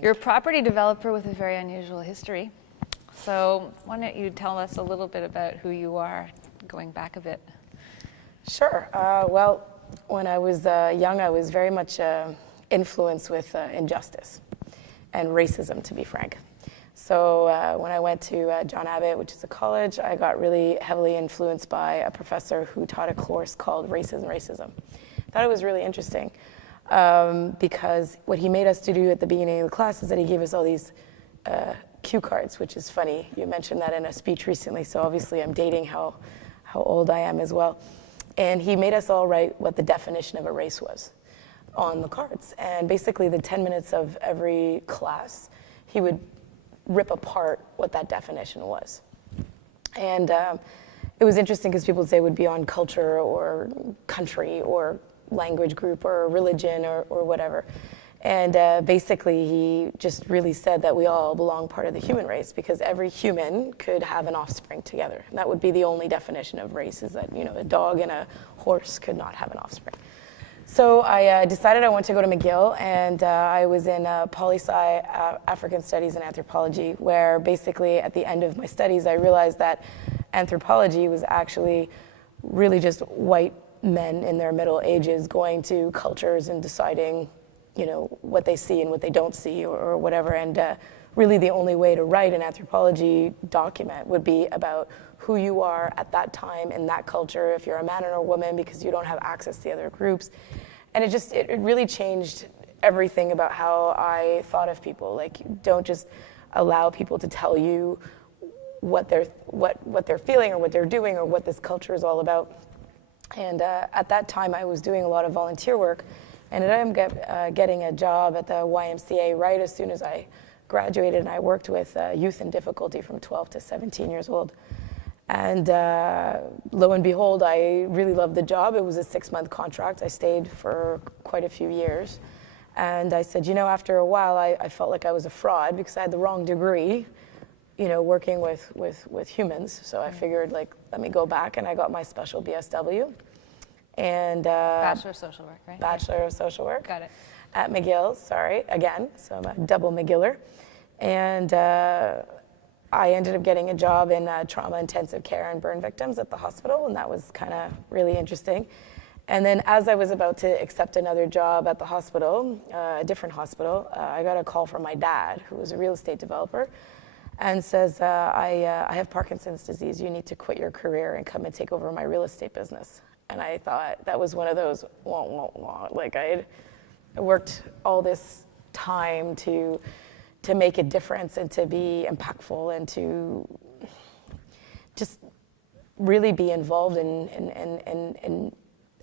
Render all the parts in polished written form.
You're a property developer with a very unusual history. So why don't you tell us a little bit about who you are, going back a bit? Sure. Well, when I was young, I was very much influenced with injustice and racism, to be frank. So when I went to John Abbott, which is a college, I got really heavily influenced by a professor who taught a course called Racism. I thought it was really interesting because what he made us to do at the beginning of the class is that he gave us all these cue cards, which is funny. You mentioned that in a speech recently, so obviously I'm dating how old I am as well. And he made us all write what the definition of a race was on the cards. And basically the 10 minutes of every class, he would rip apart what that definition was. And it was interesting because people would say it would be on culture or country or language group or religion or whatever. And basically he just really said that we all belong part of the human race because every human could have an offspring together. And that would be the only definition of race, is that, you know, a dog and a horse could not have an offspring. So I decided I wanted to go to McGill, and I was in poli-sci, African Studies and Anthropology, where basically at the end of my studies I realized that anthropology was actually really just white men in their middle ages going to cultures and deciding, you know, what they see and what they don't see or whatever. And really the only way to write an anthropology document would be about who you are at that time in that culture, if you're a man or a woman, because you don't have access to the other groups. And it really changed everything about how I thought of people. Like, don't just allow people to tell you what they're feeling or what they're doing or what this culture is all about. And at that time I was doing a lot of volunteer work. And I ended up getting a job at the YMCA right as soon as I graduated, and I worked with youth in difficulty from 12 to 17 years old. And lo and behold, I really loved the job. It was a 6-month contract. I stayed for quite a few years. And I said, you know, after a while, I felt like I was a fraud because I had the wrong degree, you know, working with humans. So I figured, like, let me go back, and I got my special BSW. And Bachelor of Social Work, right? Bachelor of Social Work. Got it. At McGill, sorry, again, so I'm a double McGiller. And I ended up getting a job in trauma intensive care and burn victims at the hospital, and that was kind of really interesting. And then as I was about to accept another job at the hospital, a different hospital, I got a call from my dad, who was a real estate developer, and says, I have Parkinson's disease, you need to quit your career and come and take over my real estate business. And I thought that was one of those, like I worked all this time to make a difference and to be impactful and to just really be involved in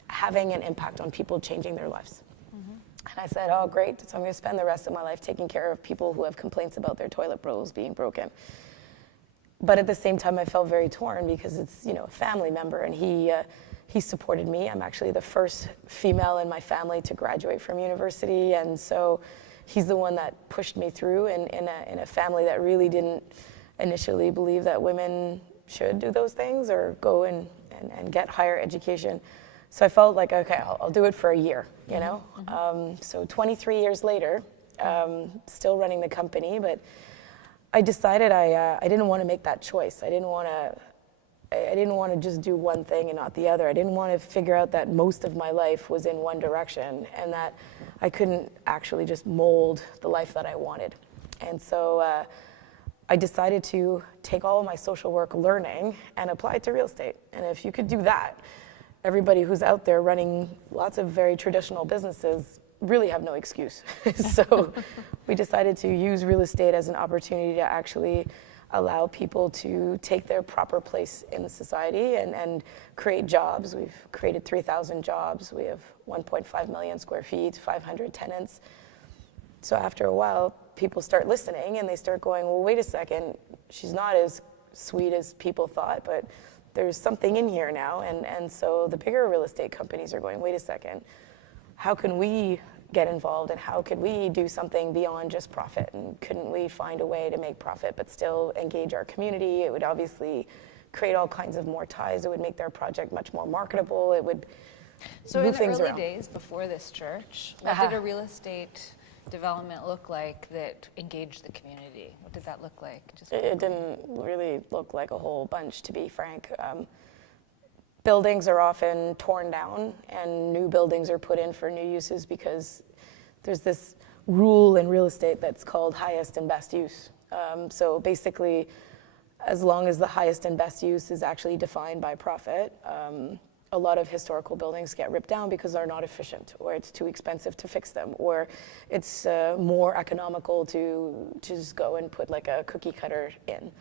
having an impact on people changing their lives. Mm-hmm. And I said, oh, great, so I'm going to spend the rest of my life taking care of people who have complaints about their toilet bowls being broken. But at the same time, I felt very torn because it's, you know, a family member, and he supported me. I'm actually the first female in my family to graduate from university, and so he's the one that pushed me through in a family that really didn't initially believe that women should do those things or go and get higher education. So I felt like, okay, I'll do it for a year, you know? Mm-hmm. So 23 years later, still running the company, but I decided I didn't want to make that choice. I didn't want to just do one thing and not the other. I didn't want to figure out that most of my life was in one direction and that I couldn't actually just mold the life that I wanted. And so I decided to take all of my social work learning and apply it to real estate. And if you could do that, everybody who's out there running lots of very traditional businesses really have no excuse. So we decided to use real estate as an opportunity to actually allow people to take their proper place in society and create jobs. We've created 3,000 jobs. We have 1.5 million square feet, 500 tenants. So after a while, people start listening and they start going, well, wait a second, she's not as sweet as people thought, but there's something in here now. And so the bigger real estate companies are going, wait a second, how can we get involved and how could we do something beyond just profit? And couldn't we find a way to make profit but still engage our community? It would obviously create all kinds of more ties. It would make their project much more marketable. It would So move in the things early around. days before this church, what did a real estate development look like that engaged the community? What did that look like? It didn't really look like a whole bunch, to be frank. Buildings are often torn down and new buildings are put in for new uses because there's this rule in real estate that's called highest and best use. So basically, as long as the highest and best use is actually defined by profit, a lot of historical buildings get ripped down because they're not efficient, or it's too expensive to fix them, or it's more economical to just go and put like a cookie cutter in.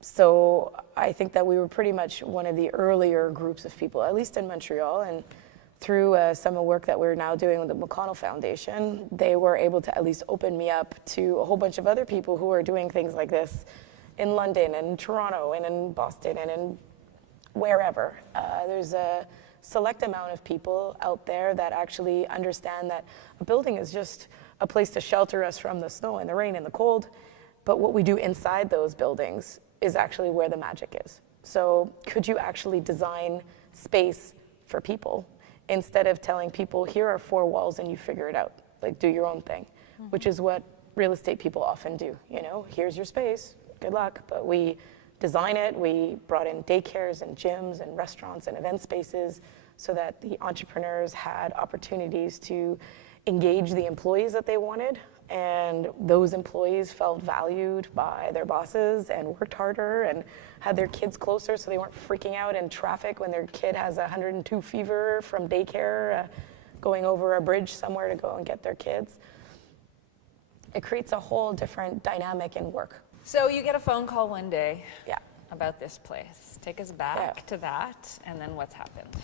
So I think that we were pretty much one of the earlier groups of people, at least in Montreal, and through some of the work that we're now doing with the McConnell Foundation, they were able to at least open me up to a whole bunch of other people who are doing things like this in London and in Toronto and in Boston and in wherever. There's a select amount of people out there that actually understand that a building is just a place to shelter us from the snow and the rain and the cold, but what we do inside those buildings is actually where the magic is. So could you actually design space for people instead of telling people, here are 4 walls and you figure it out, like do your own thing, which is what real estate people often do. You know, here's your space, good luck, but we design it. We brought in daycares and gyms and restaurants and event spaces so that the entrepreneurs had opportunities to engage the employees that they wanted, and those employees felt valued by their bosses and worked harder and had their kids closer so they weren't freaking out in traffic when their kid has 102 fever from daycare going over a bridge somewhere to go and get their kids. It creates a whole different dynamic in work. So you get a phone call one day Yeah. about this place. Take us back to that, and then what's happened?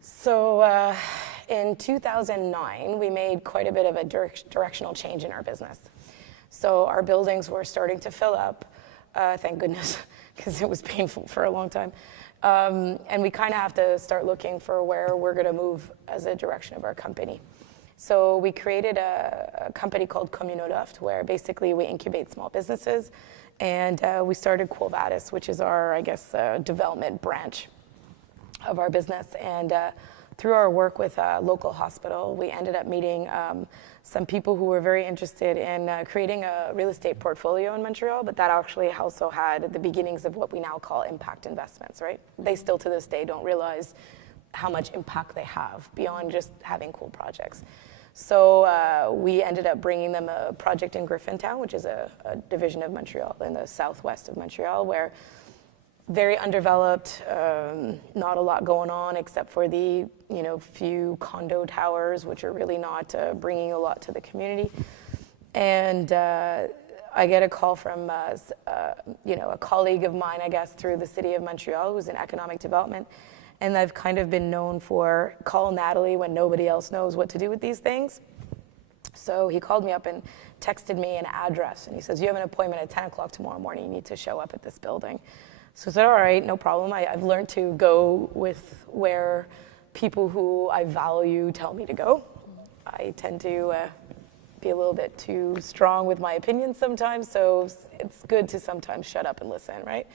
So in 2009, we made quite a bit of a directional change in our business. So our buildings were starting to fill up, thank goodness, because it was painful for a long time. And we kind of have to start looking for where we're going to move as a direction of our company. So we created a company called Communaloft, where basically we incubate small businesses. And we started Quo Vadis, which is our, I guess, development branch of our business. And through our work with a local hospital, we ended up meeting some people who were very interested in creating a real estate portfolio in Montreal, but that actually also had the beginnings of what we now call impact investments, right? They still to this day don't realize how much impact they have beyond just having cool projects. So we ended up bringing them a project in Griffintown, which is a division of Montreal in the southwest of Montreal, where very undeveloped, not a lot going on except for the few condo towers, which are really not bringing a lot to the community. And I get a call from a colleague of mine, I guess, through the city of Montreal, who's in economic development. And I've kind of been known for call Natalie when nobody else knows what to do with these things. So he called me up and texted me an address. And he says, you have an appointment at 10 o'clock tomorrow morning. You need to show up at this building. So I said, all right, no problem. I've learned to go with where people who I value tell me to go. I tend to be a little bit too strong with my opinions sometimes. So it's good to sometimes shut up and listen, right?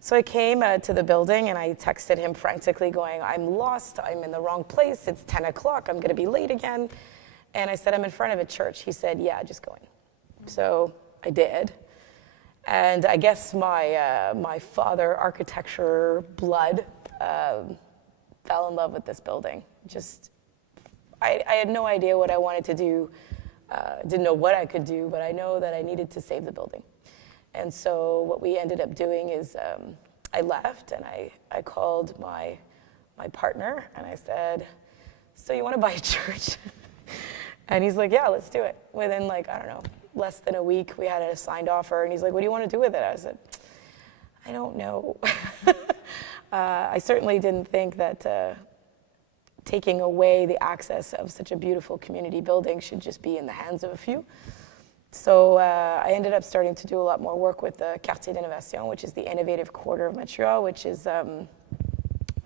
So I came to the building and I texted him frantically going, I'm lost, I'm in the wrong place, it's 10 o'clock, I'm gonna be late again. And I said, I'm in front of a church. He said, yeah, just go in. So I did. And I guess my father architecture blood fell in love with this building. I had no idea what I wanted to do, didn't know what I could do, but I know that I needed to save the building. And so what we ended up doing is I left and I called my partner and I said, so you want to buy a church? And he's like, yeah, let's do it. Within less than a week, we had a signed offer. And he's like, what do you want to do with it? I said, I don't know. I certainly didn't think that taking away the access of such a beautiful community building should just be in the hands of a few. So I ended up starting to do a lot more work with the Quartier d'Innovation, which is the innovative quarter of Montreal, which is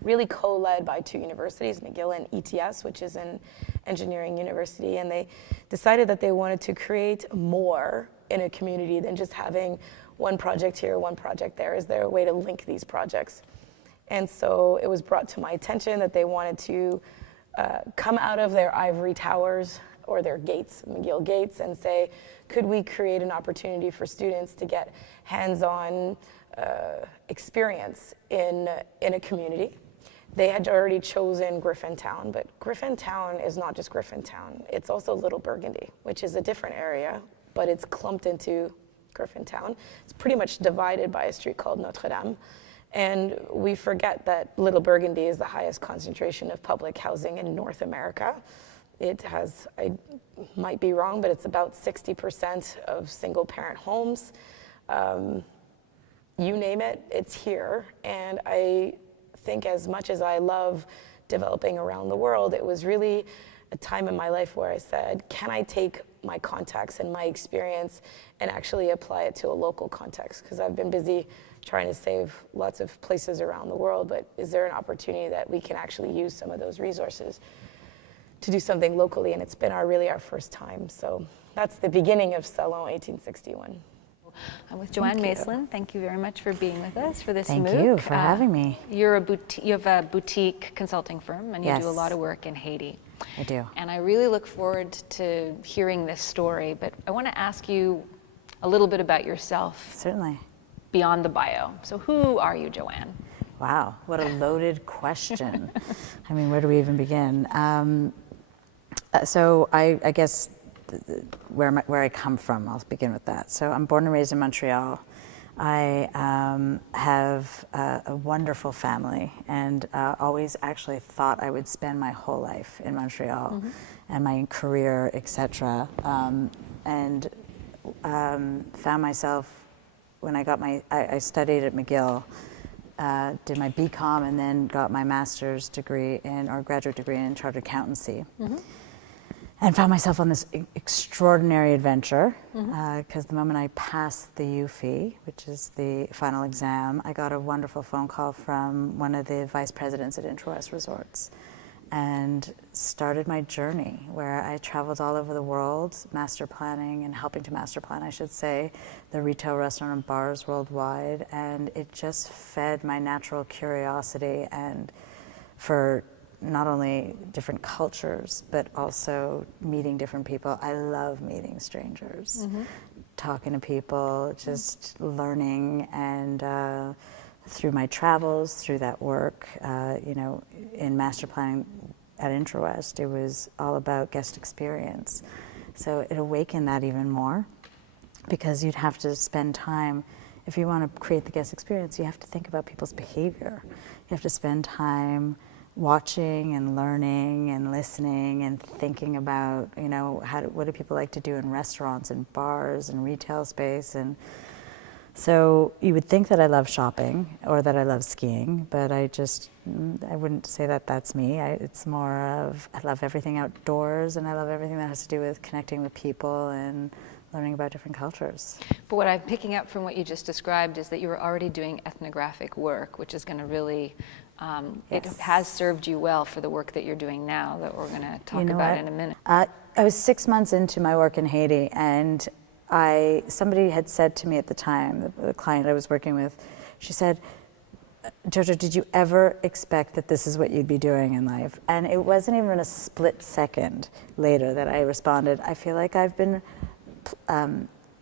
really co-led by 2 universities, McGill and ETS, which is an engineering university. And they decided that they wanted to create more in a community than just having one project here, one project there. Is there a way to link these projects? And so it was brought to my attention that they wanted to come out of their ivory towers or their gates, McGill gates, and say, could we create an opportunity for students to get hands-on experience in a community? They had already chosen Griffintown, but Griffintown is not just Griffintown. It's also Little Burgundy, which is a different area, but it's clumped into Griffintown. It's pretty much divided by a street called Notre Dame. And we forget that Little Burgundy is the highest concentration of public housing in North America. It has, I might be wrong, but it's about 60% of single parent homes. You name it, it's here. And I think as much as I love developing around the world, it was really a time in my life where I said, can I take my contacts and my experience and actually apply it to a local context? Because I've been busy trying to save lots of places around the world, but is there an opportunity that we can actually use some of those resources to do something locally? And it's been really our first time. So that's the beginning of Salon 1861. I'm with Joanne Maislin. Thank you very much for being with us for this MOOC. Thank you for having me. You have a boutique consulting firm, and you do a lot of work in Haiti. I do. And I really look forward to hearing this story, but I want to ask you a little bit about yourself. Certainly. Beyond the bio. So who are you, Joanne? Wow, what a loaded question. I mean, where do we even begin? So I guess where I come from, I'll begin with that. So I'm born and raised in Montreal. I have a wonderful family, and always actually thought I would spend my whole life in Montreal and my career, etc. And found myself, when I got I studied at McGill, did my BCom, and then got my master's degree or graduate degree in chartered accountancy. And found myself on this extraordinary adventure, because the moment I passed the UFE, which is the final exam, I got a wonderful phone call from one of the vice presidents at Intra-West Resorts, and started my journey where I traveled all over the world, master planning and helping to master plan, I should say, the retail, restaurant, and bars worldwide. And it just fed my natural curiosity, and for not only different cultures, but also meeting different people. I love meeting strangers, talking to people, just learning. And through my travels, through that work, in master planning at Intra-West, it was all about guest experience. So it awakened that even more, because you'd have to spend time, if you want to create the guest experience, you have to think about people's behavior. You have to spend time watching and learning and listening and thinking about, what do people like to do in restaurants and bars and retail space. And so you would think that I love shopping or that I love skiing, but I wouldn't say that that's me. It's more of, I love everything outdoors, and I love everything that has to do with connecting with people and learning about different cultures. But what I'm picking up from what you just described is that you were already doing ethnographic work, which is going to really, it has served you well for the work that you're doing now, that we're going to talk about in a minute. I was 6 months into my work in Haiti, and somebody had said to me at the time, the client I was working with, she said, Jojo, did you ever expect that this is what you'd be doing in life? And it wasn't even a split second later that I responded, I feel like I've been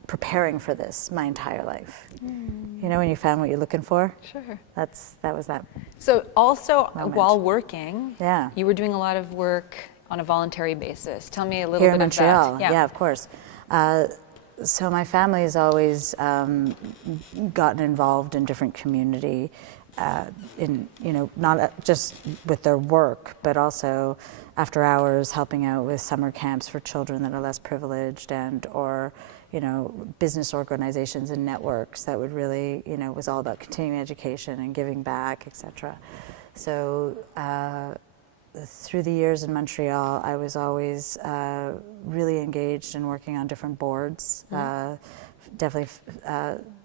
preparing for this my entire life. When you found what you're looking for? Sure. That was that. So also, moment. while working, you were doing a lot of work on a voluntary basis. Tell me a little Here bit in about Montreal, that. yeah, of course. So my family has always gotten involved in different community, not just with their work, but also after hours helping out with summer camps for children that are less privileged, or business organizations and networks that would really, was all about continuing education and giving back, etc. So through the years in Montreal, I was always really engaged in working on different boards. Definitely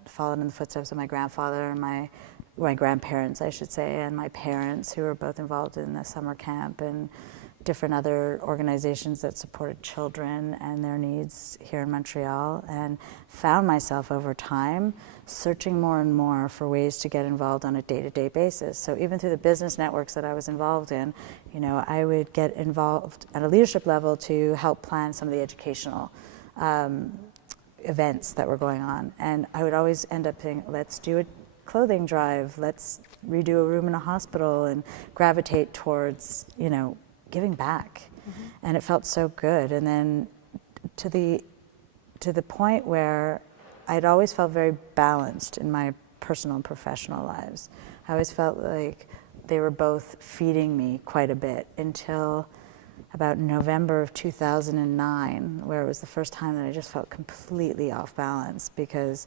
followed in the footsteps of my grandfather and my my grandparents, I should say, and my parents, who were both involved in the summer camp and different other organizations that supported children and their needs here in Montreal, and found myself over time searching more and more for ways to get involved on a day-to-day basis. So even through the business networks that I was involved in, I would get involved at a leadership level to help plan some of the educational events that were going on. And I would always end up saying, let's do a clothing drive, let's redo a room in a hospital, and gravitate towards, giving back. And it felt so good. And then to the point where I'd always felt very balanced in my personal and professional lives. I always felt like they were both feeding me quite a bit until about November of 2009, where it was the first time that I just felt completely off balance, because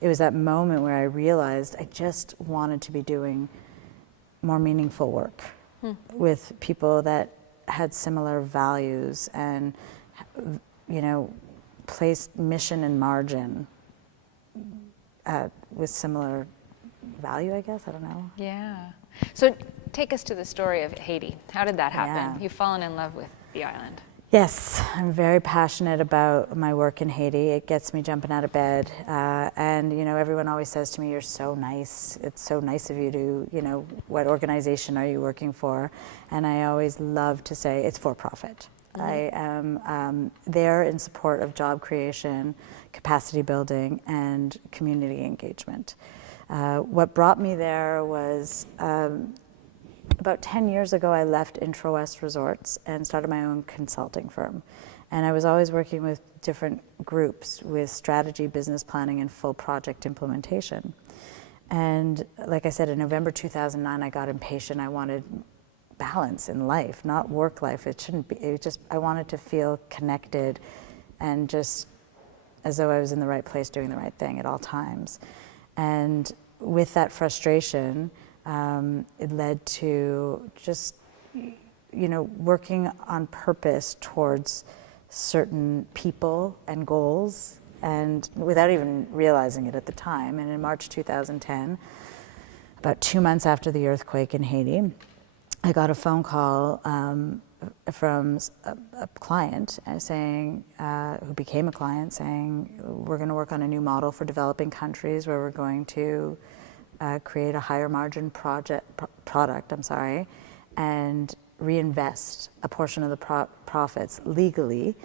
it was that moment where I realized I just wanted to be doing more meaningful work with people that had similar values and, placed mission and margin with similar value, I guess. I don't know. Yeah. So take us to the story of Haiti. How did that happen? Yeah. You've fallen in love with the island. Yes, I'm very passionate about my work in Haiti. It gets me jumping out of bed. And, everyone always says to me, you're so nice. It's so nice of you to, what organization are you working for? And I always love to say it's for profit. I am there in support of job creation, capacity building, and community engagement. What brought me there was about 10 years ago, I left Intro West Resorts and started my own consulting firm. And I was always working with different groups with strategy, business planning, and full project implementation. And like I said, in November 2009, I got impatient. I wanted balance in life, not work life. It shouldn't be, I wanted to feel connected and just as though I was in the right place doing the right thing at all times. And with that frustration, it led to just, working on purpose towards certain people and goals, and without even realizing it at the time. And in March 2010, about 2 months after the earthquake in Haiti, I got a phone call from a client saying, who became a client, saying, we're going to work on a new model for developing countries where we're going to create a higher margin product, and reinvest a portion of the profits legally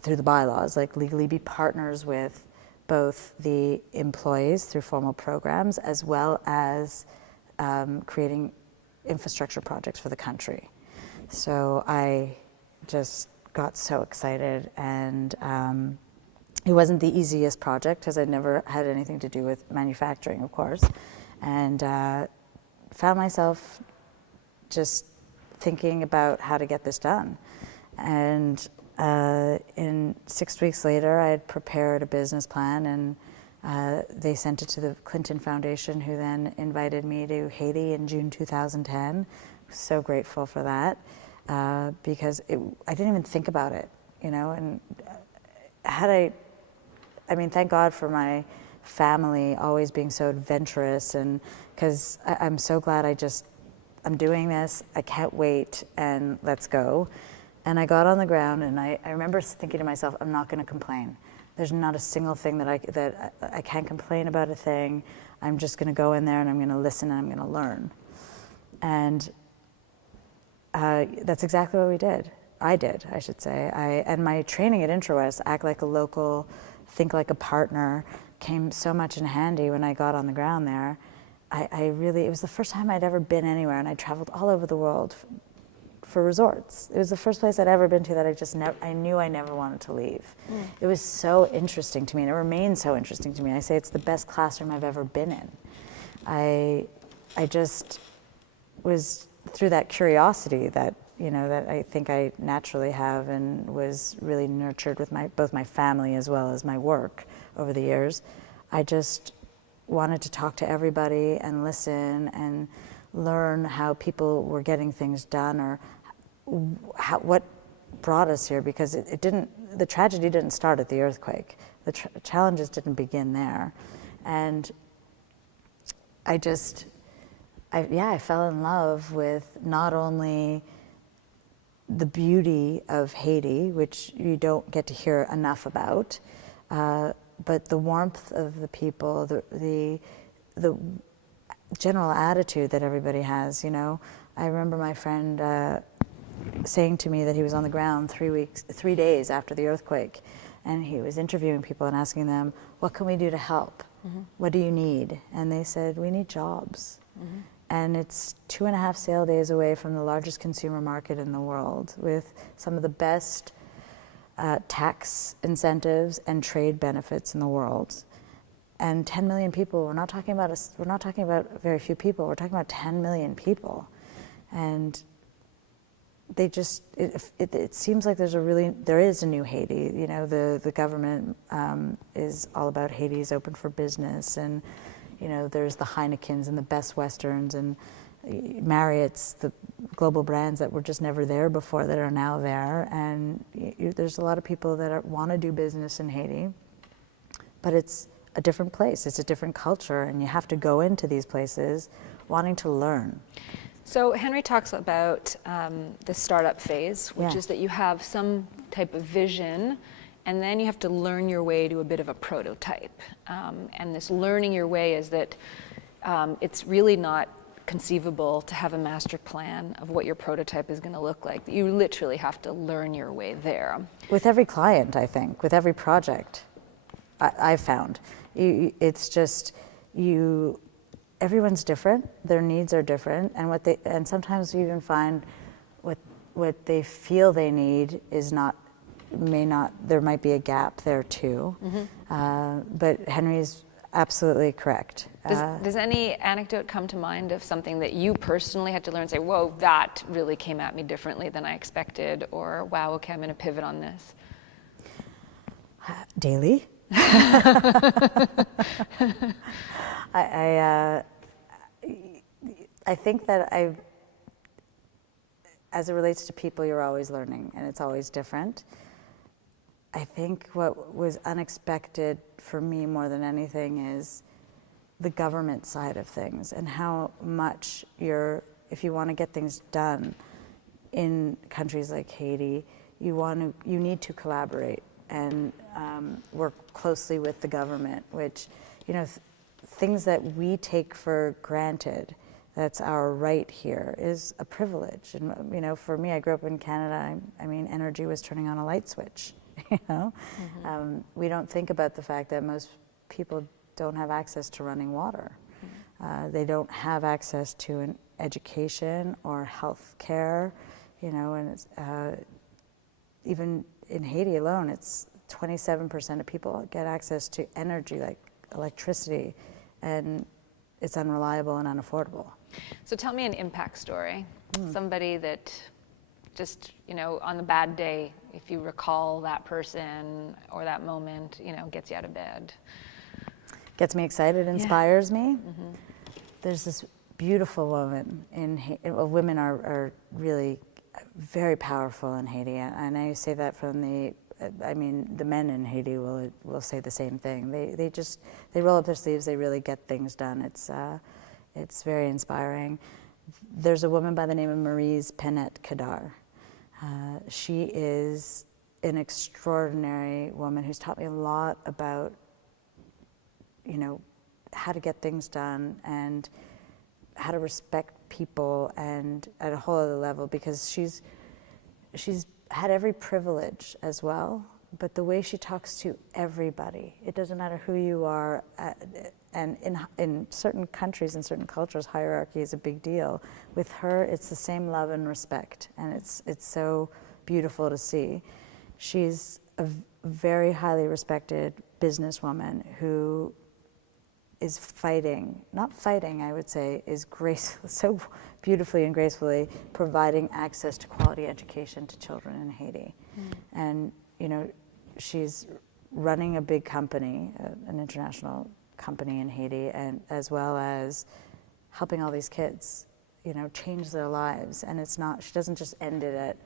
through the bylaws, like legally be partners with both the employees through formal programs as well as creating infrastructure projects for the country. So I just got so excited, and it wasn't the easiest project because I'd never had anything to do with manufacturing, of course, and found myself just thinking about how to get this done. And in 6 weeks later, I had prepared a business plan, and they sent it to the Clinton Foundation, who then invited me to Haiti in June 2010. So grateful for that, because I didn't even think about it, and thank God for my family always being so adventurous, and because I'm so glad I'm doing this, I can't wait, and let's go. And I got on the ground, and I remember thinking to myself, I'm not going to complain. There's not a single thing that I can't complain about a thing. I'm just going to go in there, and I'm going to listen, and I'm going to learn. And that's exactly what we did. I should say. And my training at IntroWest, act like a local, think like a partner, came so much in handy when I got on the ground there. It was the first time I'd ever been anywhere, and I traveled all over the world for resorts. It was the first place I'd ever been to that I knew I never wanted to leave. It was so interesting to me, and it remains so interesting to me. I say it's the best classroom I've ever been in. I just was, through that curiosity that I think I naturally have, and was really nurtured with both my family as well as my work over the years. I just wanted to talk to everybody and listen and learn how people were getting things done, or what brought us here, because the tragedy didn't start at the earthquake. The challenges didn't begin there. And I fell in love with not only the beauty of Haiti, which you don't get to hear enough about, but the warmth of the people, the general attitude that everybody has. You know, I remember my friend saying to me that he was on the ground 3 days after the earthquake, and he was interviewing people and asking them, "What can we do to help? What do you need?" And they said, "We need jobs." And it's 2.5 sail days away from the largest consumer market in the world, with some of the best tax incentives and trade benefits in the world. And 10 million people, we're not talking about very few people, we're talking about 10 million people. And they just, it seems like there is a new Haiti. You know, the government is all about Haiti's open for business, and you know, there's the Heinekens and the Best Westerns and Marriott's, the global brands that were just never there before that are now there. And there's a lot of people that want to do business in Haiti, but it's a different place, it's a different culture, and you have to go into these places wanting to learn. So Henry talks about the startup phase, which Yeah. is that you have some type of vision, and then you have to learn your way to a bit of a prototype. And this learning your way is that it's really not conceivable to have a master plan of what your prototype is going to look like. You literally have to learn your way there. With every client, I think, with every project, I've found, it's just everyone's different, their needs are different, and sometimes you even find what they feel they need is there might be a gap there too. But Henry's absolutely correct. Does any anecdote come to mind of something that you personally had to learn and say, whoa, that really came at me differently than I expected, or wow, okay, I'm going to pivot on this? Daily. I think that as it relates to people, you're always learning, and it's always different. I think what was unexpected for me more than anything is the government side of things, and how much if you want to get things done in countries like Haiti, you need to collaborate and work closely with the government, which, you know, things that we take for granted, that's our right here, is a privilege. And you know, for me, I grew up in Canada. I mean, energy was turning on a light switch. You know, we don't think about the fact that most people don't have access to running water. They don't have access to an education or health care. You know, and it's, even in Haiti alone, it's 27% of people get access to energy, like electricity, and it's unreliable and unaffordable. So tell me an impact story. Somebody that just, you know, on the bad day, if you recall that person or that moment, you know, gets you out of bed. Gets me excited, inspires me. There's this beautiful woman women are really very powerful in Haiti, and I say that from the men in Haiti will say the same thing. They roll up their sleeves, they really get things done. It's very inspiring. There's a woman by the name of Maryse Penet-Kadar. She is an extraordinary woman who's taught me a lot about, you know, how to get things done and how to respect people, and at a whole other level, because she's had every privilege as well, but the way she talks to everybody, it doesn't matter who you are, and in certain countries and certain cultures, hierarchy is a big deal. With her, it's the same love and respect, and it's so beautiful to see. She's a very highly respected businesswoman who is not fighting, I would say, is so beautifully and gracefully providing access to quality education to children in Haiti. And, you know, she's running a big company, an international company in Haiti, and as well as helping all these kids, you know, change their lives. And she doesn't just end it at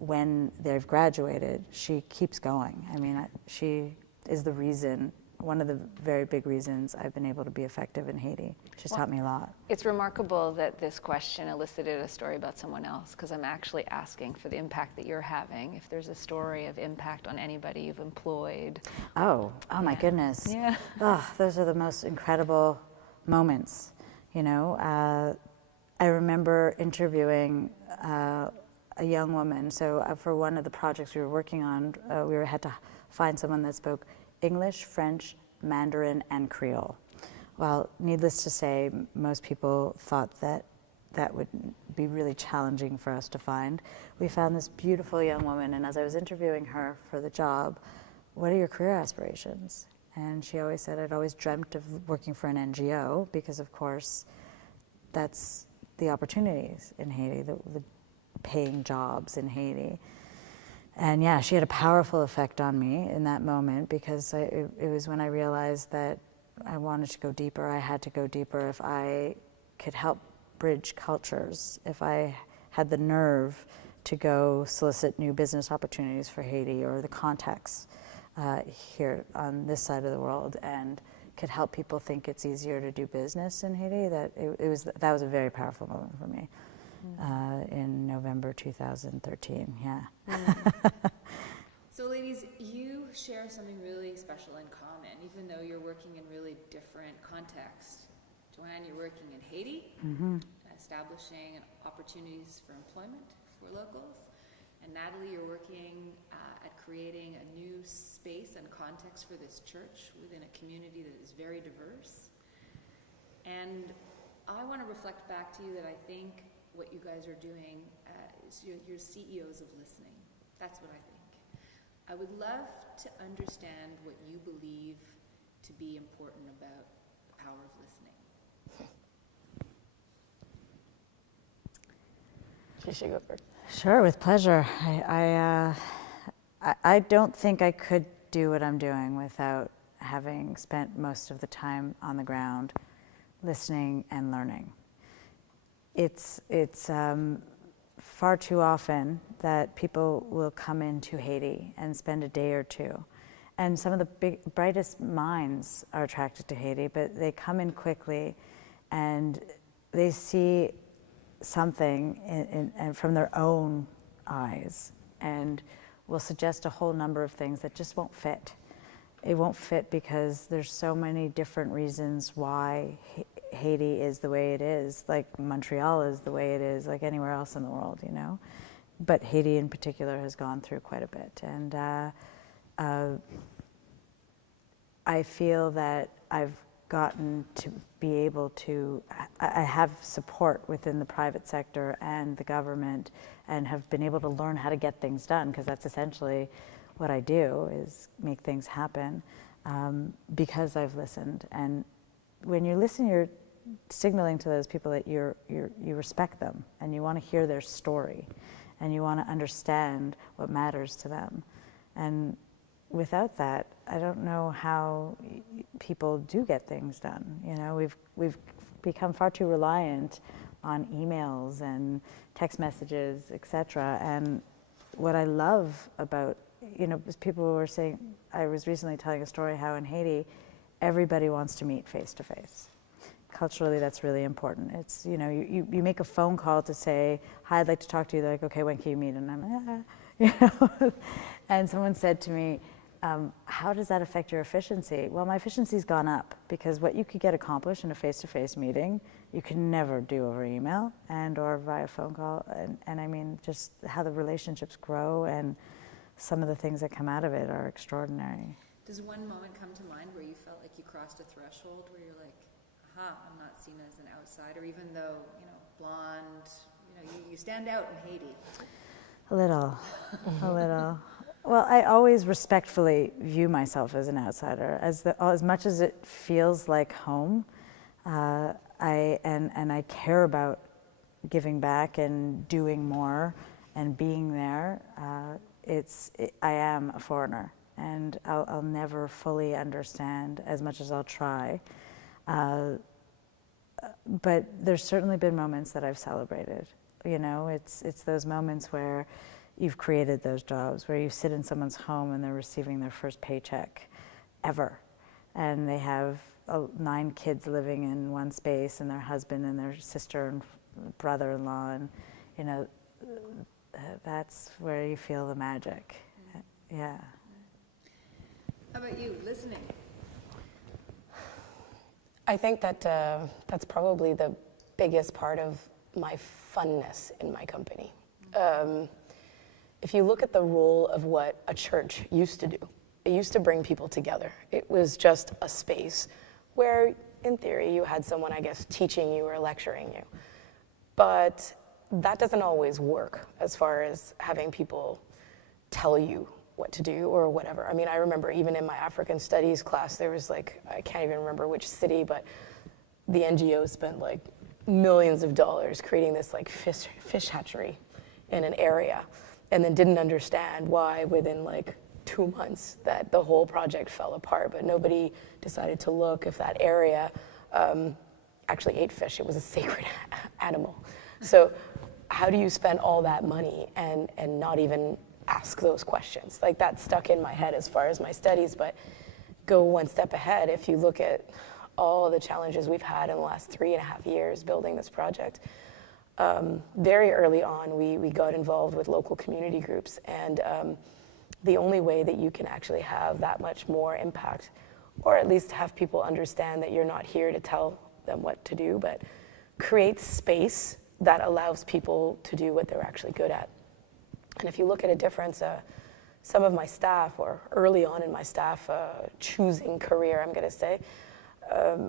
when they've graduated, she keeps going. I mean, she is the reason one of the very big reasons I've been able to be effective in Haiti. She's taught me a lot. It's remarkable that this question elicited a story about someone else, because I'm actually asking for the impact that you're having. If there's a story of impact on anybody you've employed. Oh my goodness. Yeah. Oh, those are the most incredible moments. You know, I remember interviewing a young woman. So for one of the projects we were working on, had to find someone that spoke English, French, Mandarin, and Creole. Well, needless to say, most people thought that that would be really challenging for us to find. We found this beautiful young woman, and as I was interviewing her for the job, what are your career aspirations? And she always said, I'd always dreamt of working for an NGO, because of course, that's the opportunities in Haiti, the paying jobs in Haiti. And yeah, she had a powerful effect on me in that moment, because it was when I realized that I wanted to go deeper. I had to go deeper if I could help bridge cultures, if I had the nerve to go solicit new business opportunities for Haiti or the contacts here on this side of the world, and could help people think it's easier to do business in Haiti. That was a very powerful moment for me. In November 2013, yeah. So ladies, you share something really special in common, even though you're working in really different contexts. Joanne, you're working in Haiti, establishing opportunities for employment for locals. And Natalie, you're working at creating a new space and context for this church within a community that is very diverse. And I want to reflect back to you that I think what you guys are doing is you're CEOs of listening. That's what I think. I would love to understand what you believe to be important about the power of listening. You should go first. Sure, with pleasure. I don't think I could do what I'm doing without having spent most of the time on the ground listening and learning. It's far too often that people will come into Haiti and spend a day or two. And some of the brightest minds are attracted to Haiti, but they come in quickly and they see something and from their own eyes, and will suggest a whole number of things that just won't fit. It won't fit because there's so many different reasons why Haiti is the way it is, like Montreal is the way it is, like anywhere else in the world, you know. But Haiti in particular has gone through quite a bit. And I feel that I've gotten to be able to, I have support within the private sector and the government, and have been able to learn how to get things done, because that's essentially what I do, is make things happen, because I've listened. And when you listen, you're signaling to those people that you respect them, and you want to hear their story, and you want to understand what matters to them. And without that, I don't know how people do get things done. You know, we've become far too reliant on emails and text messages, etc. And what I love about, you know, people were saying, I was recently telling a story how in Haiti, everybody wants to meet face to face. Culturally, that's really important. It's, you know, you make a phone call to say, hi, I'd like to talk to you. They're like, okay, when can you meet? And I'm like, you know. And someone said to me, how does that affect your efficiency? Well, my efficiency's gone up, because what you could get accomplished in a face-to-face meeting, you can never do over email and or via phone call. And I mean, just how the relationships grow and some of the things that come out of it are extraordinary. Does one moment come to mind where you felt like you crossed a threshold where you're like, aha, I'm not seen as an outsider, even though, you know, blonde, you know, you stand out in Haiti? A little, a little. Well, I always respectfully view myself as an outsider. As much as it feels like home, I care about giving back and doing more and being there. I am a foreigner, and I'll never fully understand as much as I'll try. But there's certainly been moments that I've celebrated. You know, it's those moments where you've created those jobs, where you sit in someone's home and they're receiving their first paycheck ever. and they have 9 kids living in one space, and their husband and their sister and brother-in-law, and you know, that's where you feel the magic. Yeah. How about you, listening? I think that that's probably the biggest part of my funness in my company. If you look at the role of what a church used to do, it used to bring people together. It was just a space where, in theory, you had someone, I guess, teaching you or lecturing you. But that doesn't always work as far as having people tell you what to do or whatever. I mean, I remember even in my African studies class, there was like, I can't even remember which city, but the NGO spent like millions of dollars creating this like fish hatchery in an area, and then didn't understand why within like 2 months that the whole project fell apart. But nobody decided to look if that area actually ate fish. It was a sacred animal. So how do you spend all that money and not even ask those questions? Like, that stuck in my head as far as my studies. But go one step ahead, if you look at all the challenges we've had in the last 3.5 years building this project, very early on we got involved with local community groups, and the only way that you can actually have that much more impact, or at least have people understand that you're not here to tell them what to do, but create space that allows people to do what they're actually good at. And if you look at a difference, some of my staff, or early on in my staff choosing career, I'm going to say,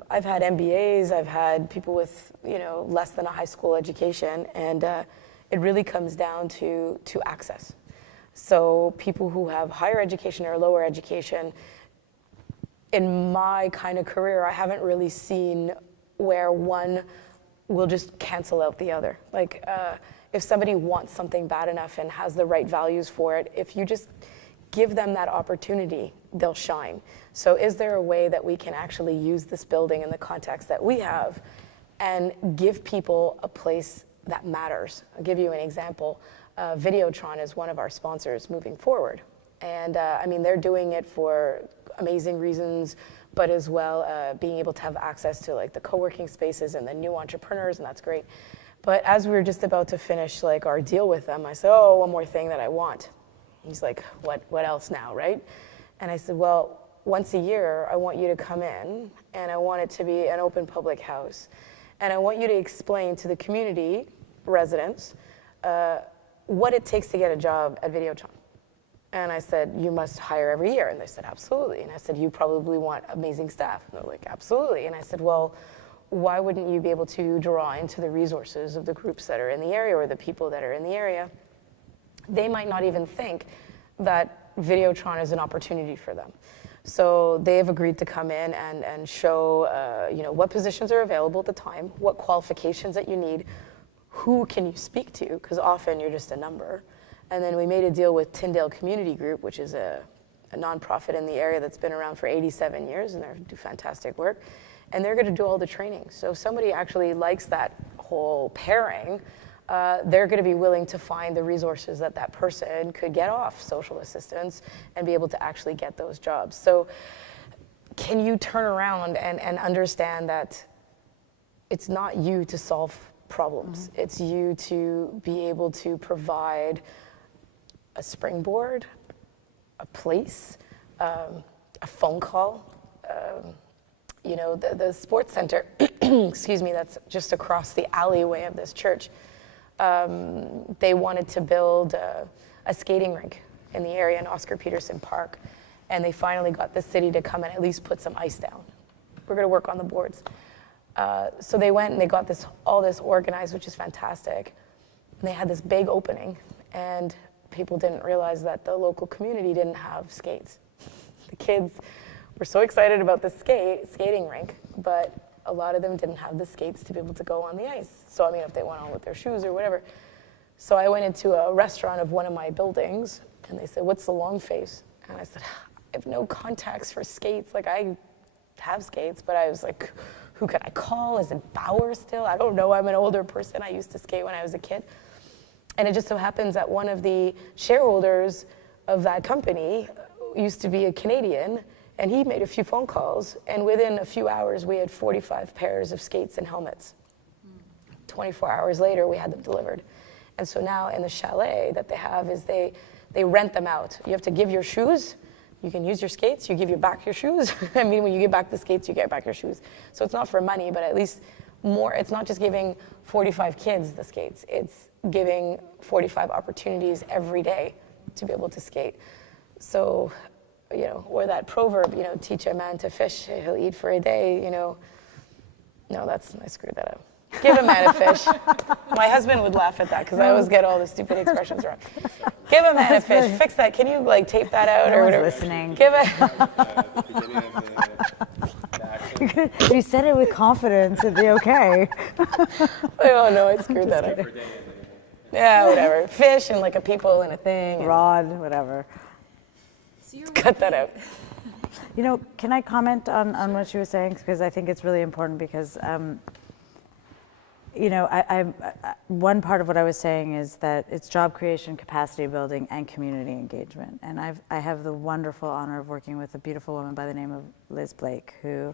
I've had MBAs, I've had people with, you know, less than a high school education, and it really comes down to access. So people who have higher education or lower education, in my kind of career, I haven't really seen where one will just cancel out the other. Like, if somebody wants something bad enough and has the right values for it, if you just give them that opportunity, they'll shine. So is there a way that we can actually use this building in the context that we have and give people a place that matters? I'll give you an example. Videotron is one of our sponsors moving forward. And I mean, they're doing it for amazing reasons, but as well being able to have access to like the co-working spaces and the new entrepreneurs, and that's great. But as we were just about to finish like our deal with them, I said, oh, one more thing that I want. He's like, what else now, right? And I said, well, once a year, I want you to come in, and I want it to be an open public house. And I want you to explain to the community residents what it takes to get a job at Videotron. And I said, you must hire every year. And they said, absolutely. And I said, you probably want amazing staff. And they're like, absolutely. And I said, well, why wouldn't you be able to draw into the resources of the groups that are in the area or the people that are in the area? They might not even think that Videotron is an opportunity for them. So they have agreed to come in and show you know, what positions are available at the time, what qualifications that you need, who can you speak to, because often you're just a number. And then we made a deal with Tyndale Community Group, which is a nonprofit in the area that's been around for 87 years, and they do fantastic work. And they're going to do all the training. So if somebody actually likes that whole pairing, they're going to be willing to find the resources that that person could get off social assistance and be able to actually get those jobs. So can you turn around and understand that it's not you to solve problems. Mm-hmm. It's you to be able to provide a springboard, a place, a phone call. You know, the sports center, excuse me, that's just across the alleyway of this church. They wanted to build a skating rink in the area in Oscar Peterson Park, and they finally got the city to come and at least put some ice down. We're going to work on the boards. So they went and they got all this organized, which is fantastic. And they had this big opening, and people didn't realize that the local community didn't have skates. The kids were so excited about the skating rink, but a lot of them didn't have the skates to be able to go on the ice. So I mean, if they went on with their shoes or whatever. So I went into a restaurant of one of my buildings, and they said, "What's the long face?" And I said, "I have no contacts for skates. Like, I have skates," but I was like, who can I call? Is it Bauer still? I don't know. I'm an older person. I used to skate when I was a kid. And it just so happens that one of the shareholders of that company used to be a Canadian, And he made a few phone calls, and within a few hours, we had 45 pairs of skates and helmets. 24 hours later, we had them delivered. And so now in the chalet that they have is they rent them out. You have to give your shoes, you can use your skates, you give you back your shoes. I mean, when you give back the skates, you get back your shoes. So it's not for money, but at least more, it's not just giving 45 kids the skates, it's giving 45 opportunities every day to be able to skate. So, you know, or that proverb, you know, teach a man to fish, he'll eat for a day, you know. No, I screwed that up. Give a man a fish. My husband would laugh at that because I always get all the stupid expressions wrong. Give a man a fish. Fix that. Can you like tape that out or whatever? Listening. Give If you said it with confidence, it'd be okay. Oh no, I screwed that up. Yeah, whatever. Fish and like a people and a thing. Rod, whatever. Cut that out. You know, can I comment on what she was saying? Because I think it's really important because, you know, one part of what I was saying is that it's job creation, capacity building, and community engagement. And I have the wonderful honor of working with a beautiful woman by the name of Liz Blake, who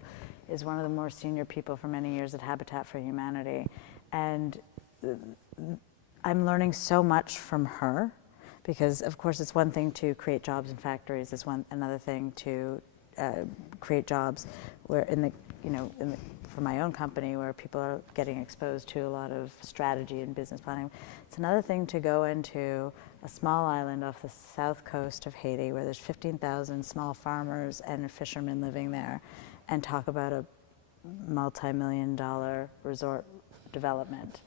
is one of the more senior people for many years at Habitat for Humanity. And I'm learning so much from her because, of course, it's one thing to create jobs in factories. It's another thing to create jobs where for my own company where people are getting exposed to a lot of strategy and business planning. It's another thing to go into a small island off the south coast of Haiti where there's 15,000 small farmers and fishermen living there and talk about a multi-million-dollar resort development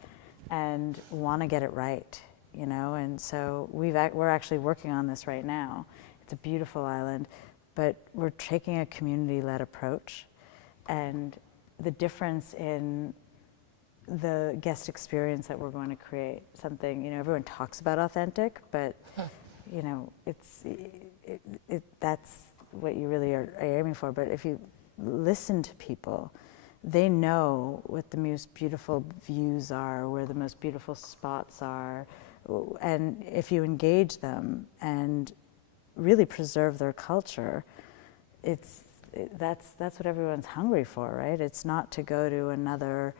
and want to get it right, you know? And so we're actually working on this right now. It's a beautiful island, but we're taking a community-led approach, and the difference in the guest experience that we're going to create, something, you know, everyone talks about authentic, but you know, that's what you really are aiming for. But if you listen to people, they know what the most beautiful views are, where the most beautiful spots are, and if you engage them and really preserve their culture, that's what everyone's hungry for, right? It's not to go to another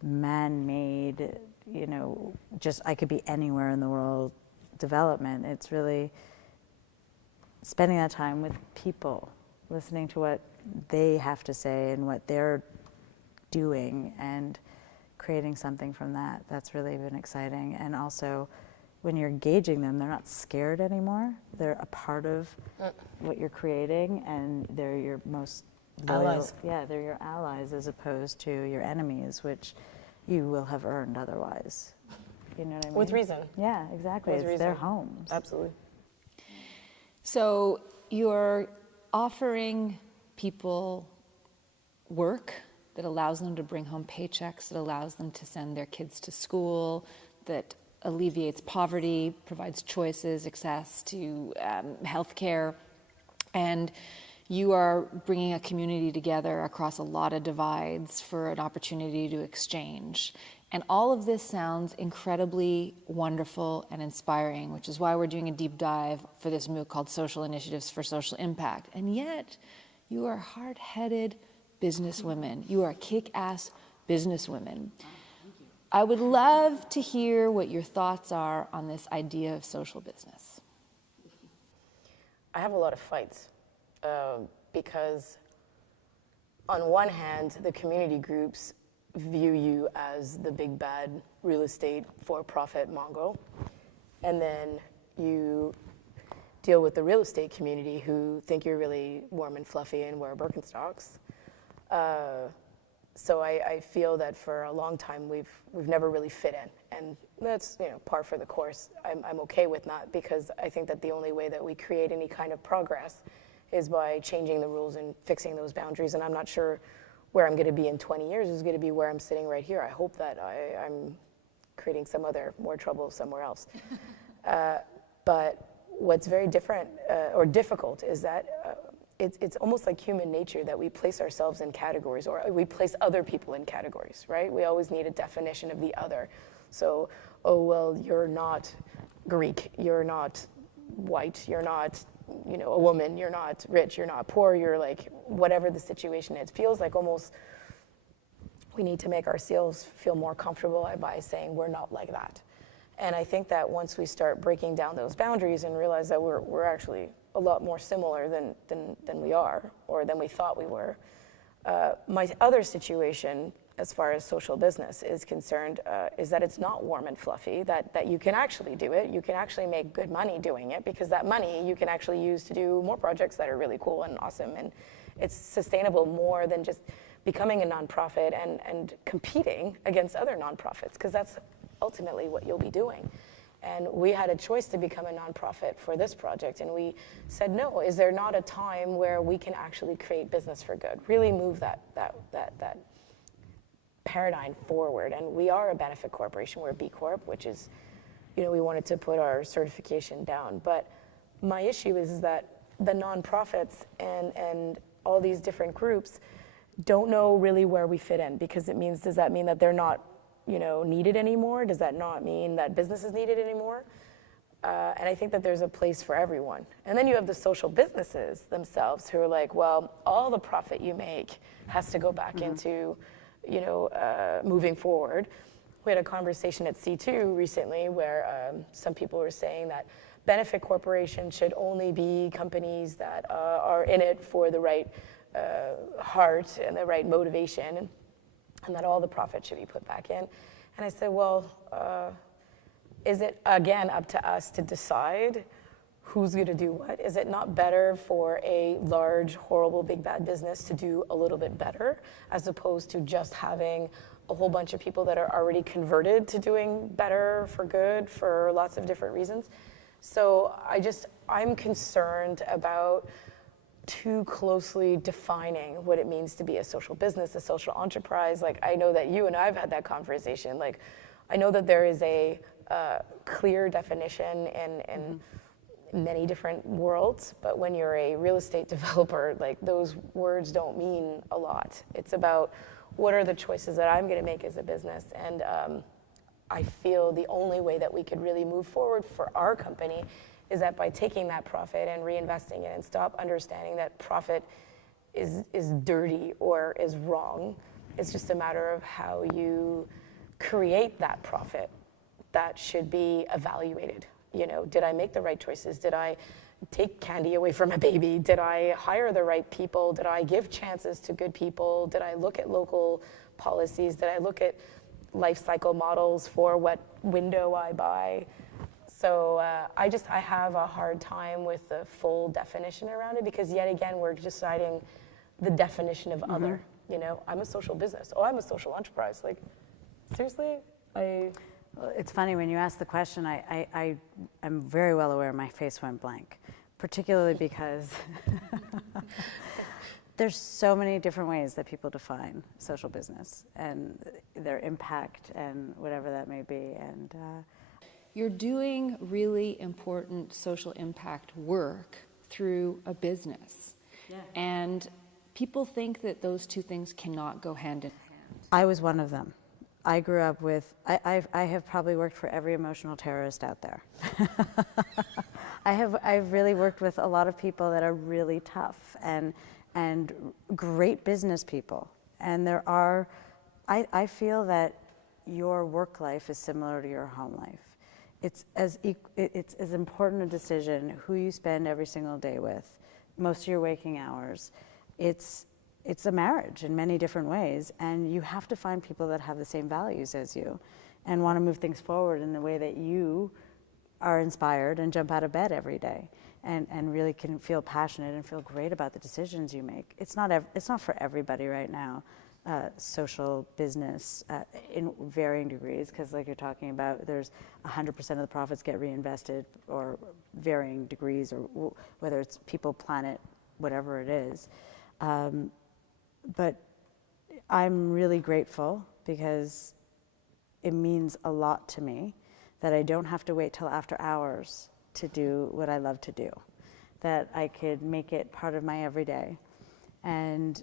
man-made, you know, just I could be anywhere in the world development. It's really spending that time with people, listening to what they have to say and what they're doing and creating something from that. That's really been exciting. And also, when you're engaging them, they're not scared anymore. They're a part of what you're creating, and they're your most loyal, allies. Yeah, they're your allies as opposed to your enemies, which you will have earned otherwise. You know what I mean? With reason. Yeah, exactly. With It's reason. their homes. Absolutely. So you're offering people work that allows them to bring home paychecks, that allows them to send their kids to school, that alleviates poverty, provides choices, access to healthcare, and you are bringing a community together across a lot of divides for an opportunity to exchange. And all of this sounds incredibly wonderful and inspiring, which is why we're doing a deep dive for this MOOC called Social Initiatives for Social Impact. And yet, you are hard-headed businesswomen. You are kick-ass businesswomen. I would love to hear what your thoughts are on this idea of social business. I have a lot of fights because on one hand, the community groups view you as the big bad real estate for-profit mongrel, and then you deal with the real estate community who think you're really warm and fluffy and wear Birkenstocks. So I feel that for a long time we've never really fit in, and that's, you know, par for the course. I'm okay with that because I think that the only way that we create any kind of progress is by changing the rules and fixing those boundaries. And I'm not sure where I'm going to be in 20 years is going to be where I'm sitting right here. I hope that I'm creating some other more trouble somewhere else. But what's very different or difficult is that it's almost like human nature that we place ourselves in categories, or we place other people in categories, right? We always need a definition of the other. So, oh, well, you're not Greek, you're not white, you're not you know, a woman, you're not rich, you're not poor, you're like, whatever the situation is. It feels like almost we need to make ourselves feel more comfortable by saying we're not like that. And I think that once we start breaking down those boundaries and realize that we're actually a lot more similar than we are, or than we thought we were. My other situation, as far as social business is concerned, is that it's not warm and fluffy, that you can actually do it. You can actually make good money doing it, because that money you can actually use to do more projects that are really cool and awesome. And it's sustainable more than just becoming a nonprofit and competing against other nonprofits, because that's ultimately what you'll be doing. And we had a choice to become a nonprofit for this project, and we said, no, is there not a time where we can actually create business for good, really move that paradigm forward? And we are a benefit corporation, we're a B Corp, which is, you know, we wanted to put our certification down. But my issue is that the nonprofits and all these different groups don't know really where we fit in, because does that mean that they're not, you know, needed anymore? Does that not mean that business is needed anymore? And I think that there's a place for everyone. And then you have the social businesses themselves who are like, well, all the profit you make has to go back into, you know, moving forward. We had a conversation at C2 recently where some people were saying that benefit corporations should only be companies that are in it for the right heart and the right motivation, and that all the profit should be put back in. And I said, well, is it, again, up to us to decide who's going to do what? Is it not better for a large, horrible, big, bad business to do a little bit better, as opposed to just having a whole bunch of people that are already converted to doing better for good for lots of different reasons? So I'm concerned about too closely defining what it means to be a social business, a social enterprise. Like, I know that you and I've had that conversation. Like, I know that there is a clear definition in many different worlds, but when you're a real estate developer, like, those words don't mean a lot. It's about what are the choices that I'm going to make as a business. And I feel the only way that we could really move forward for our company is that by taking that profit and reinvesting it, and stop understanding that profit is dirty or is wrong. It's just a matter of how you create that profit that should be evaluated. You know, did I make the right choices? Did I take candy away from a baby? Did I hire the right people? Did I give chances to good people? Did I look at local policies? Did I look at life cycle models for what window I buy? So I have a hard time with the full definition around it, because yet again, we're deciding the definition of other. You know, I'm a social business. Oh, I'm a social enterprise. Like, seriously? Well, it's funny, when you ask the question, I'm very well aware my face went blank, particularly because there's so many different ways that people define social business and their impact and whatever that may be. And You're doing really important social impact work through a business. Yeah. And people think that those two things cannot go hand in hand. I was one of them. I grew up with, I have probably worked for every emotional terrorist out there. I've really worked with a lot of people that are really tough and great business people. And I feel that your work life is similar to your home life. It's as important a decision who you spend every single day with, most of your waking hours. It's a marriage in many different ways, and you have to find people that have the same values as you and want to move things forward in the way that you are inspired and jump out of bed every day and really can feel passionate and feel great about the decisions you make. It's not for everybody right now. Social business in varying degrees, because like you're talking about, there's 100% of the profits get reinvested, or varying degrees, or whether it's people, planet, whatever it is. But I'm really grateful, because it means a lot to me that I don't have to wait till after hours to do what I love to do, that I could make it part of my everyday. And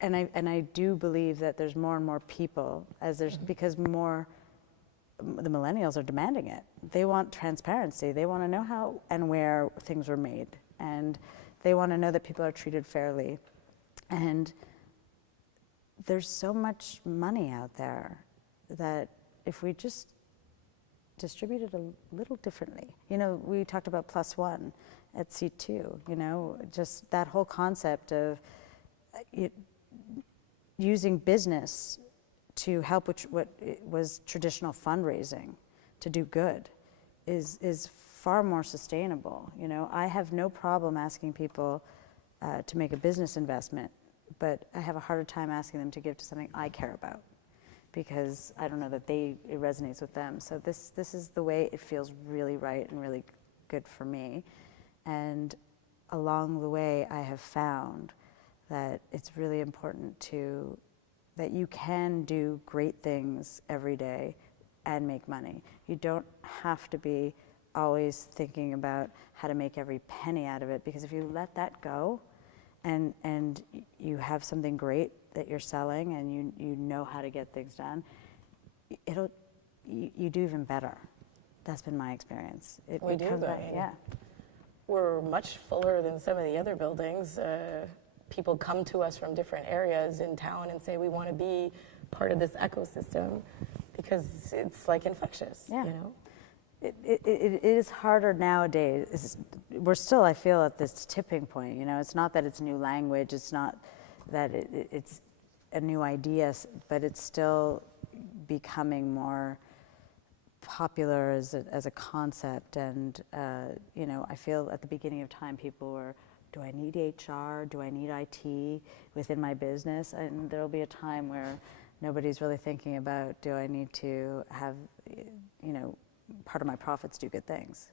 I do believe that there's more and more people, because the millennials are demanding it. They want transparency. They want to know how and where things were made. and they want to know that people are treated fairly. And there's so much money out there that if we just distribute it a little differently. You know, we talked about +1 at C2, you know, just that whole concept of using business to help what was traditional fundraising to do good is far more sustainable. You know, I have no problem asking people to make a business investment, but I have a harder time asking them to give to something I care about, because I don't know that it resonates with them. So this is the way it feels really right and really good for me. And along the way, I have found that it's really important that you can do great things every day and make money. You don't have to be always thinking about how to make every penny out of it, because if you let that go and you have something great that you're selling and you know how to get things done, you do even better. That's been my experience. We do, though. Yeah. We're much fuller than some of the other buildings. People come to us from different areas in town and say, we want to be part of this ecosystem, because it's like infectious, Yeah. you know? It is harder nowadays. We're still, I feel, at this tipping point. You know, it's not that it's new language. It's not that it's a new idea, but it's still becoming more popular as a concept. And you know, I feel at the beginning of time, people were, do I need HR? Do I need IT within my business? And there'll be a time where nobody's really thinking about, do I need to have, you know, part of my profits do good things.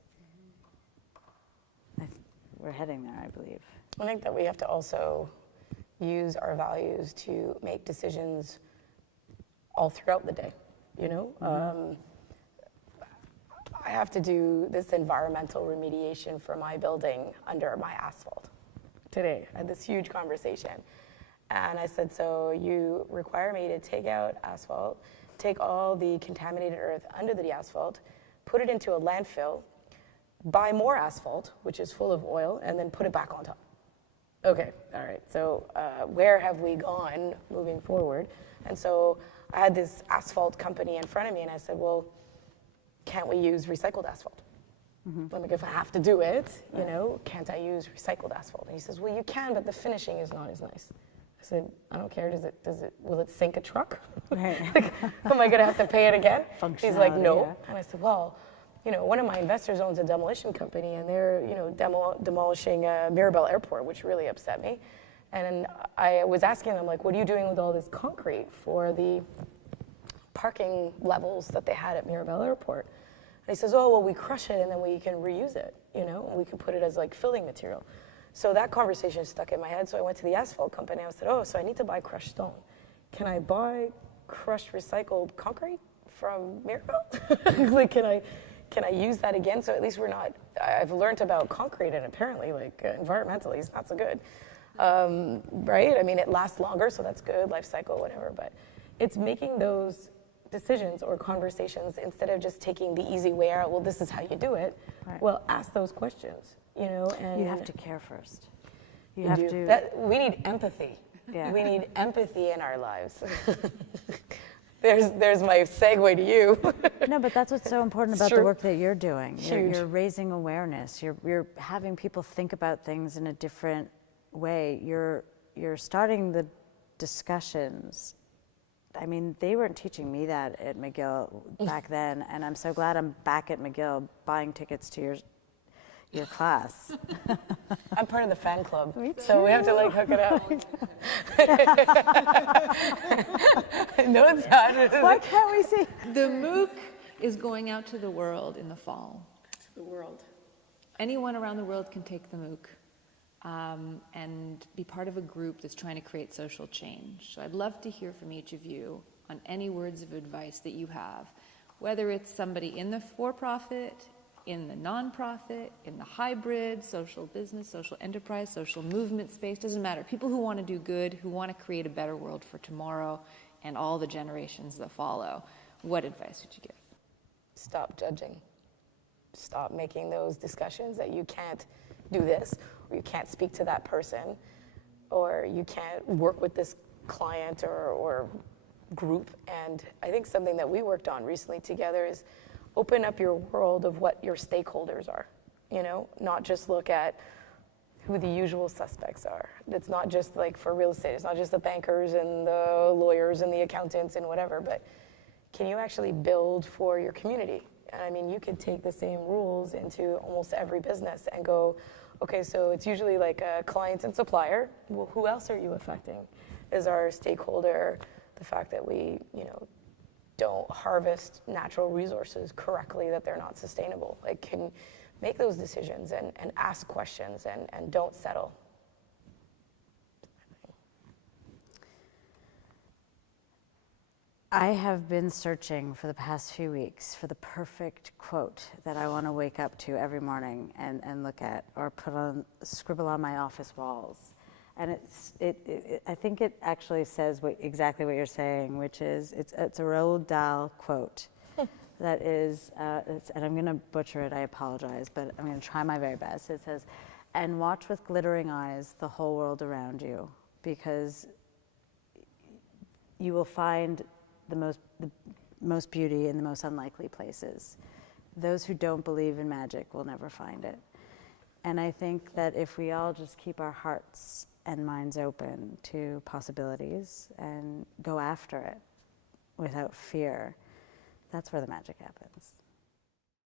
We're heading there, I believe. I think that we have to also use our values to make decisions all throughout the day, you know? I have to do this environmental remediation for my building under my asphalt today. I had this huge conversation. And I said, so you require me to take out asphalt, take all the contaminated earth under the asphalt, put it into a landfill, buy more asphalt, which is full of oil, and then put it back on top. Okay, all right, so where have we gone moving forward? And so I had this asphalt company in front of me, and I said, well, can't we use recycled asphalt? Like, if I have to do it, you know, can't I use recycled asphalt? And he says, well, you can, but the finishing is not as nice. I said, I don't care, will it sink a truck? Right. Like, am I gonna have to pay it again? He's like, no. Yeah. And I said, well, you know, one of my investors owns a demolition company, and they're, you know, demolishing Mirabel Airport, which really upset me. And I was asking them, like, what are you doing with all this concrete for the parking levels that they had at Mirabel Airport? And he says, oh, well, we crush it and then we can reuse it, you know, and we can put it as like filling material. So that conversation stuck in my head. So I went to the asphalt company. I said, oh, so I need to buy crushed stone. Can I buy crushed recycled concrete from Mirabel? Like, can I use that again? So at least I've learned about concrete, and apparently, like, environmentally, it's not so good, right? I mean, it lasts longer, so that's good, life cycle, whatever, but it's making those decisions or conversations instead of just taking the easy way out, well, this is how you do it. Right. Well, ask those questions, you know, and You have to care first. You have to. We need empathy. Yeah. We need empathy in our lives. There's my segue to you. No, but that's what's so important about the true. work that you're doing. Huge. You're raising awareness. You're having people think about things in a different way. You're starting the discussions. I mean, they weren't teaching me that at McGill back then, and I'm so glad I'm back at McGill buying tickets to your class. I'm part of the fan club, so we have to, like, hook it up. No, it's not. Why can't we see? The MOOC is going out to the world in the fall. The world. Anyone around the world can take the MOOC and be part of a group that's trying to create social change. So I'd love to hear from each of you on any words of advice that you have, whether it's somebody in the for-profit, in the nonprofit, in the hybrid, social business, social enterprise, social movement space, doesn't matter. People who want to do good, who want to create a better world for tomorrow and all the generations that follow. What advice would you give? Stop judging. stop making those discussions that you can't do this, or you can't speak to that person, or you can't work with this client or group. And I think something that we worked on recently together is open up your world of what your stakeholders are, not just look at who the usual suspects are. It's not just like for real estate, it's not just the bankers and the lawyers and the accountants and whatever, but can you actually build for your community? And I mean, you could take the same rules into almost every business and go, okay, so it's usually like a client and supplier. Well, who else are you affecting? Is our stakeholder the fact that we, don't harvest natural resources correctly, that they're not sustainable? Like, can make those decisions and ask questions and don't settle. I have been searching for the past few weeks for the perfect quote that I want to wake up to every morning and look at, or scribble on my office walls. And I think it actually says exactly what you're saying, which is it's a Roald Dahl quote that is, and I'm going to butcher it, I apologize, but I'm going to try my very best. It says, "And watch with glittering eyes the whole world around you, because you will find the most beauty in the most unlikely places. Those who don't believe in magic will never find it." And I think that if we all just keep our hearts and minds open to possibilities and go after it without fear, that's where the magic happens.